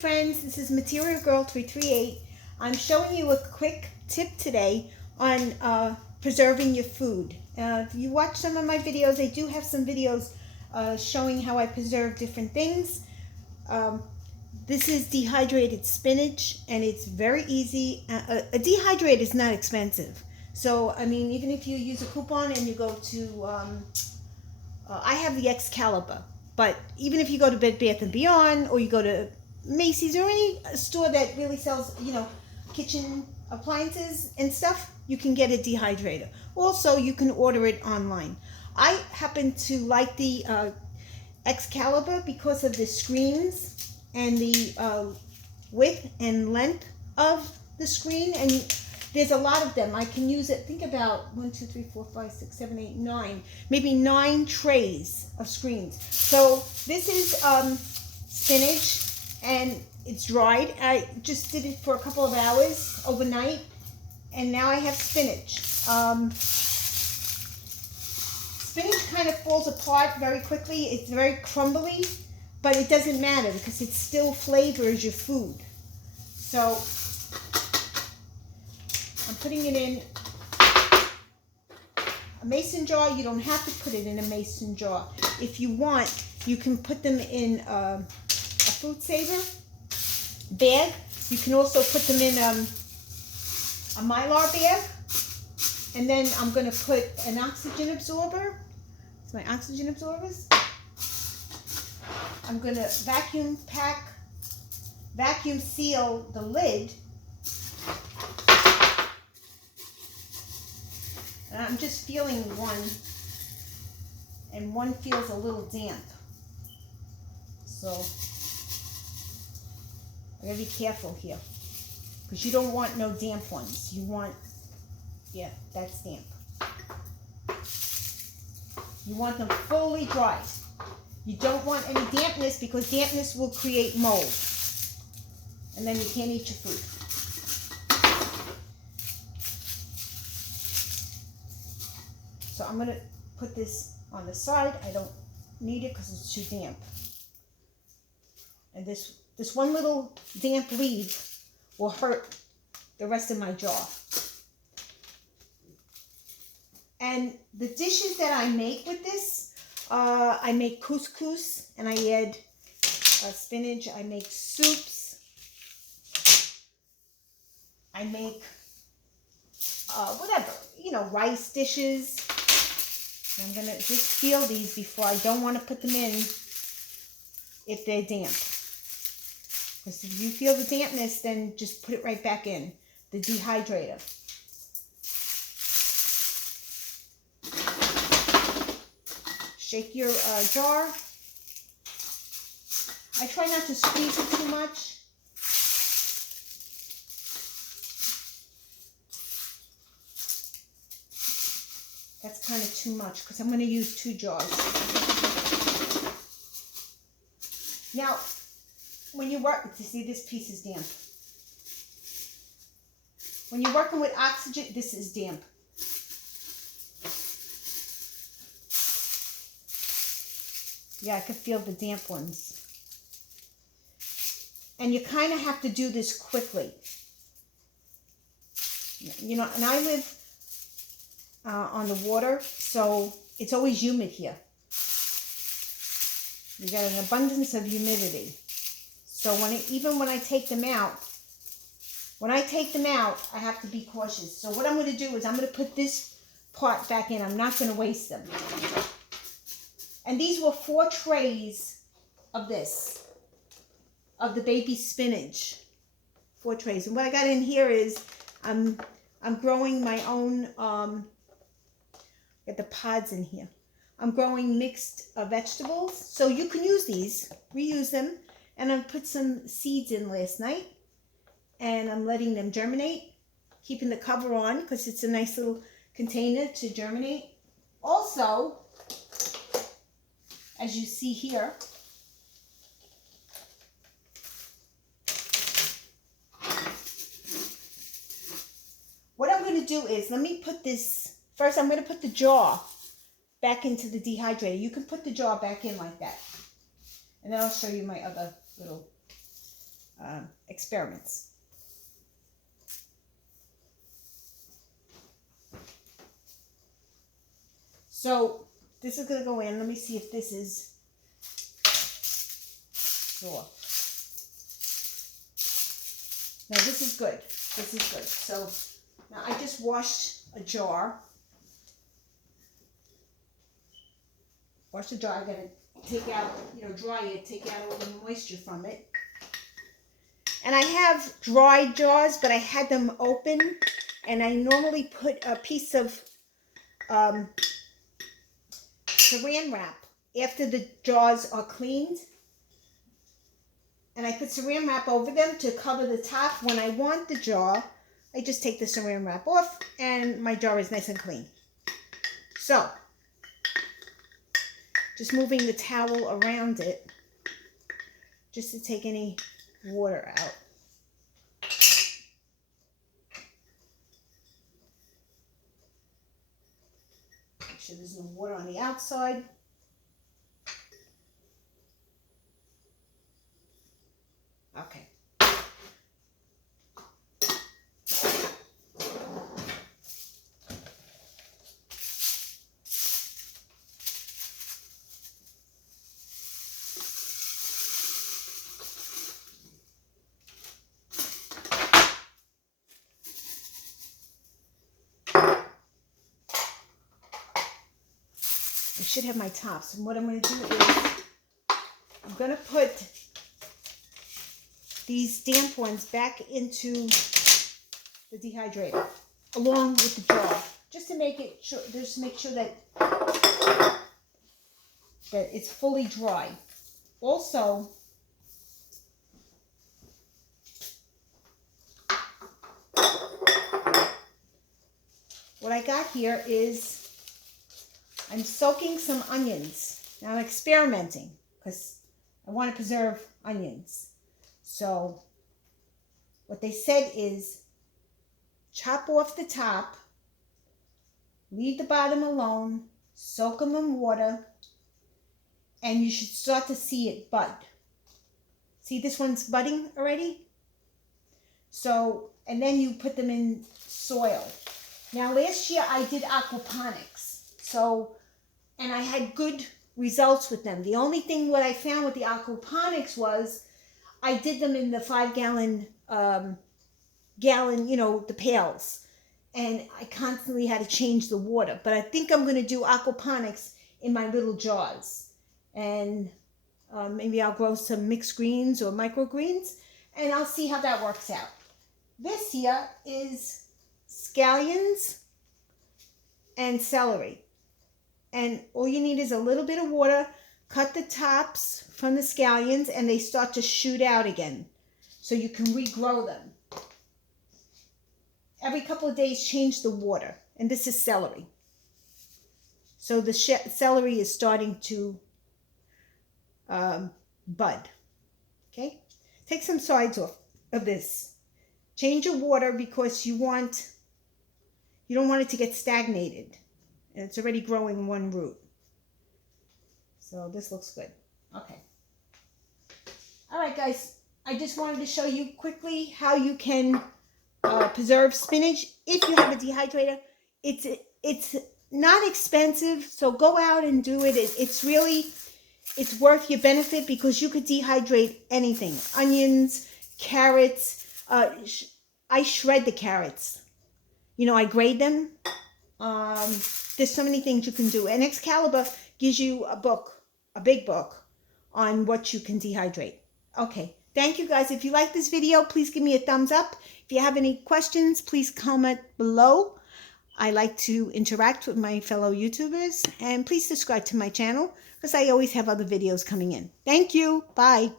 Friends, this is Material Girl 338. I'm showing you a quick tip today on preserving your food. If you watch some of my videos, I do have some videos showing how I preserve different things. This is dehydrated spinach, and it's very easy. A dehydrate is not expensive. So, I mean, even if you use a coupon and you go to, I have the Excalibur, but even if you go to Bed Bath & Beyond, or you go to Macy's or any store that really sells, kitchen appliances and stuff, you can get a dehydrator. Also, you can order it online. I happen to like the Excalibur because of the screens and the width and length of the screen, and there's a lot of them. I can use it, think about 1, 2, 3, 4, 5, 6, 7, 8, 9, maybe 9 trays of screens. So this is spinach, and it's dried. I just did it for a couple of hours overnight, and now I have spinach. Spinach kind of falls apart very quickly. It's very crumbly, but it doesn't matter because it still flavors your food. So I'm putting it in a mason jar. You don't have to put it in a mason jar. If you want, you can put them in a fruit saver bag. You can also put them in a Mylar bag. And then I'm going to put an oxygen absorber. It's my oxygen absorbers. I'm going to vacuum seal the lid. And I'm just feeling one, and one feels a little damp. So I gotta be careful here, because you don't want no damp ones. You want, yeah, that's damp. You want them fully dry. You don't want any dampness, because dampness will create mold, and then you can't eat your food. So I'm gonna put this on the side. I don't need it because it's too damp. And this one little damp leaf will hurt the rest of my jar. And the dishes that I make with this, I make couscous, and I add spinach. I make soups. I make whatever, rice dishes. I'm going to just feel these before. I don't want to put them in if they're damp. Because if you feel the dampness, then just put it right back in the dehydrator. Shake your jar. I try not to squeeze it too much. That's kind of too much, because I'm going to use 2 jars. Now, when you work, you see this piece is damp. When you're working with oxygen, this is damp. Yeah, I could feel the damp ones. And you kind of have to do this quickly. And I live on the water, so it's always humid here. You got an abundance of humidity. So even when I take them out, I have to be cautious. So what I'm going to do is I'm going to put this part back in. I'm not going to waste them. And these were 4 trays of this, of the baby spinach. 4 trays. And what I got in here is I'm growing my own. Get the pods in here. I'm growing mixed vegetables, so you can use these, reuse them. And I put some seeds in last night, and I'm letting them germinate, keeping the cover on because it's a nice little container to germinate. Also, as you see here, what I'm going to do is, let me put this. First, I'm going to put the jar back into the dehydrator. You can put the jar back in like that. And then I'll show you my other little experiments. So this is going to go in. Let me see if this is soft. Now this is good. This is good. So now I just washed a jar. Wash the jar. I'm going to take out, dry it, take out all the moisture from it. And I have dry jars, but I had them open. And I normally put a piece of saran wrap after the jars are cleaned. And I put saran wrap over them to cover the top. When I want the jar, I just take the saran wrap off and my jar is nice and clean. So, just moving the towel around it just to take any water out. Make sure there's no water on the outside. Okay. I should have my tops. And what I'm going to do is I'm going to put these damp ones back into the dehydrator along with the jar, just to make it sure, just to make sure that it's fully dry. Also, what I got here is I'm soaking some onions. Now I'm experimenting because I want to preserve onions. So what they said is chop off the top, leave the bottom alone, soak them in water, and you should start to see it bud. See, this one's budding already? So, and then you put them in soil. Now last year I did aquaponics. So, and I had good results with them. The only thing what I found with the aquaponics was I did them in the 5-gallon, the pails. And I constantly had to change the water. But I think I'm going to do aquaponics in my little jars. And maybe I'll grow some mixed greens or microgreens. And I'll see how that works out. This here is scallions and celery. And all you need is a little bit of water. Cut the tops from the scallions and they start to shoot out again. So you can regrow them. Every couple of days change the water. And this is celery. So the celery is starting to bud. Okay? Take some sides off of this. Change your water because you don't want it to get stagnated. And it's already growing one root. So this looks good. Okay. All right, guys. I just wanted to show you quickly how you can preserve spinach if you have a dehydrator. It's not expensive, so go out and do it. It's worth your benefit because you could dehydrate anything. Onions, carrots. I shred the carrots. I grate them. There's so many things you can do. And Excalibur gives you a big book on what you can dehydrate. Okay. Thank you guys. If you like this video, please give me a thumbs up. If you have any questions, please comment below. I like to interact with my fellow YouTubers. And please subscribe to my channel because I always have other videos coming in. Thank you. Bye.